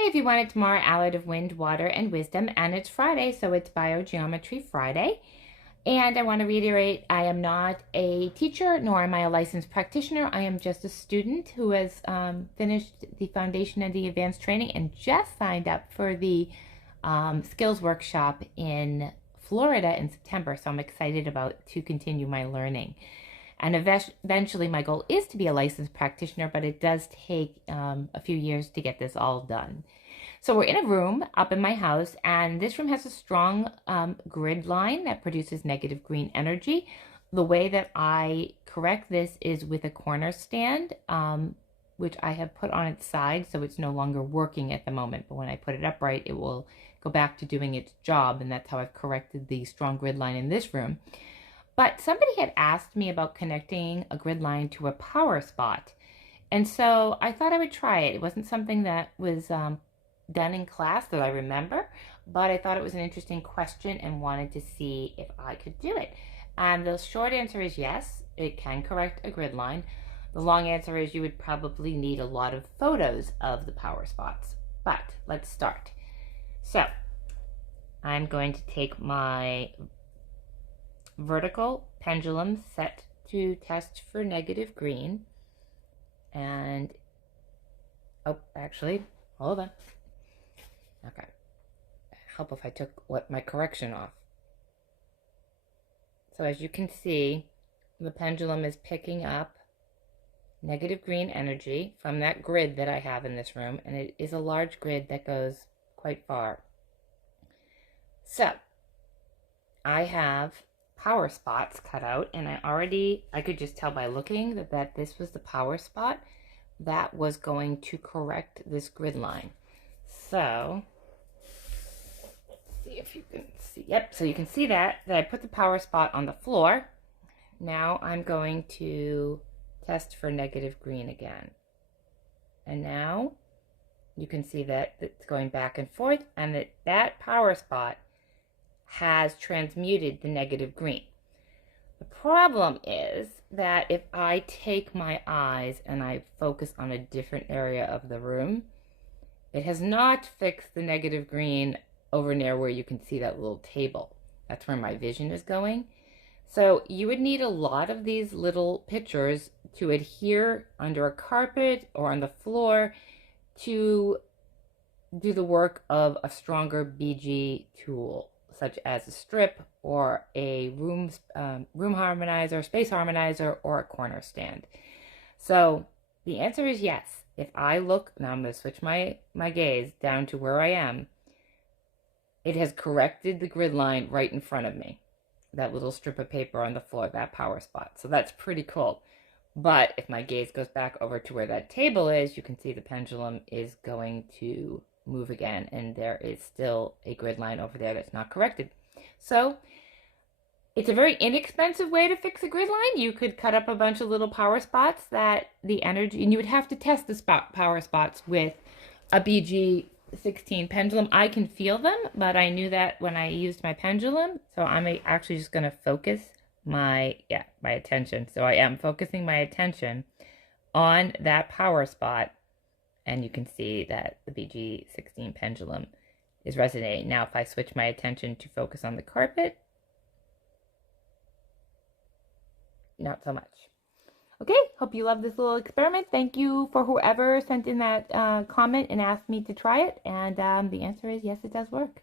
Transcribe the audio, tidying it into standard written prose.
Hey everyone, it's Mara Allard of Wind, Water, and Wisdom, and it's Friday, so it's Biogeometry Friday. And I want to reiterate, I am not a teacher, nor am I a licensed practitioner. I am just a student who has finished the foundation and the advanced training and just signed up for the skills workshop in Florida in September. So I'm excited to continue my learning. And eventually my goal is to be a licensed practitioner, but it does take a few years to get this all done. So we're in a room up in my house, and this room has a strong grid line that produces negative green energy. The way that I correct this is with a corner stand, which I have put on its side, so it's no longer working at the moment. But when I put it upright, it will go back to doing its job, and that's how I've corrected the strong grid line in this room. But somebody had asked me about connecting a grid line to a power spot. And so I thought I would try it. It wasn't something that was done in class that I remember, but I thought it was an interesting question and wanted to see if I could do it. And the short answer is yes, it can correct a grid line. The long answer is you would probably need a lot of photos of the power spots. But let's start. So I'm going to take my vertical pendulum set to test for negative green, and actually, hold on. Okay, help if I took my correction off. So as you can see, the pendulum is picking up negative green energy from that grid that I have in this room, and it is a large grid that goes quite far. So I have power spots cut out, and I could just tell by looking that this was the power spot that was going to correct this grid line. So let's see if you can see. Yep, so you can see that I put the power spot on the floor. Now I'm going to test for negative green again. And now you can see that it's going back and forth, and that power spot has transmuted the negative green. The problem is that if I take my eyes and I focus on a different area of the room, it has not fixed the negative green over near where you can see that little table. That's where my vision is going. So you would need a lot of these little pictures to adhere under a carpet or on the floor to do the work of a stronger BG tool, such as a strip or a room harmonizer, space harmonizer, or a corner stand. So the answer is yes. If I look, now I'm going to switch my gaze down to where I am, it has corrected the grid line right in front of me. That little strip of paper on the floor, that power spot. So that's pretty cool. But if my gaze goes back over to where that table is, you can see the pendulum is going to move again, and there is still a grid line over there that's not corrected. So it's a very inexpensive way to fix a grid line. You could cut up a bunch of little power spots that the energy, and you would have to test the power spots with a BG16 pendulum. I can feel them, but I knew that when I used my pendulum. So I'm actually just going to focus my attention. So I am focusing my attention on that power spot, and you can see that the BG16 pendulum is resonating. Now if I switch my attention to focus on the carpet, not so much. Okay, hope you love this little experiment. Thank you for whoever sent in that comment and asked me to try it. And the answer is yes, it does work.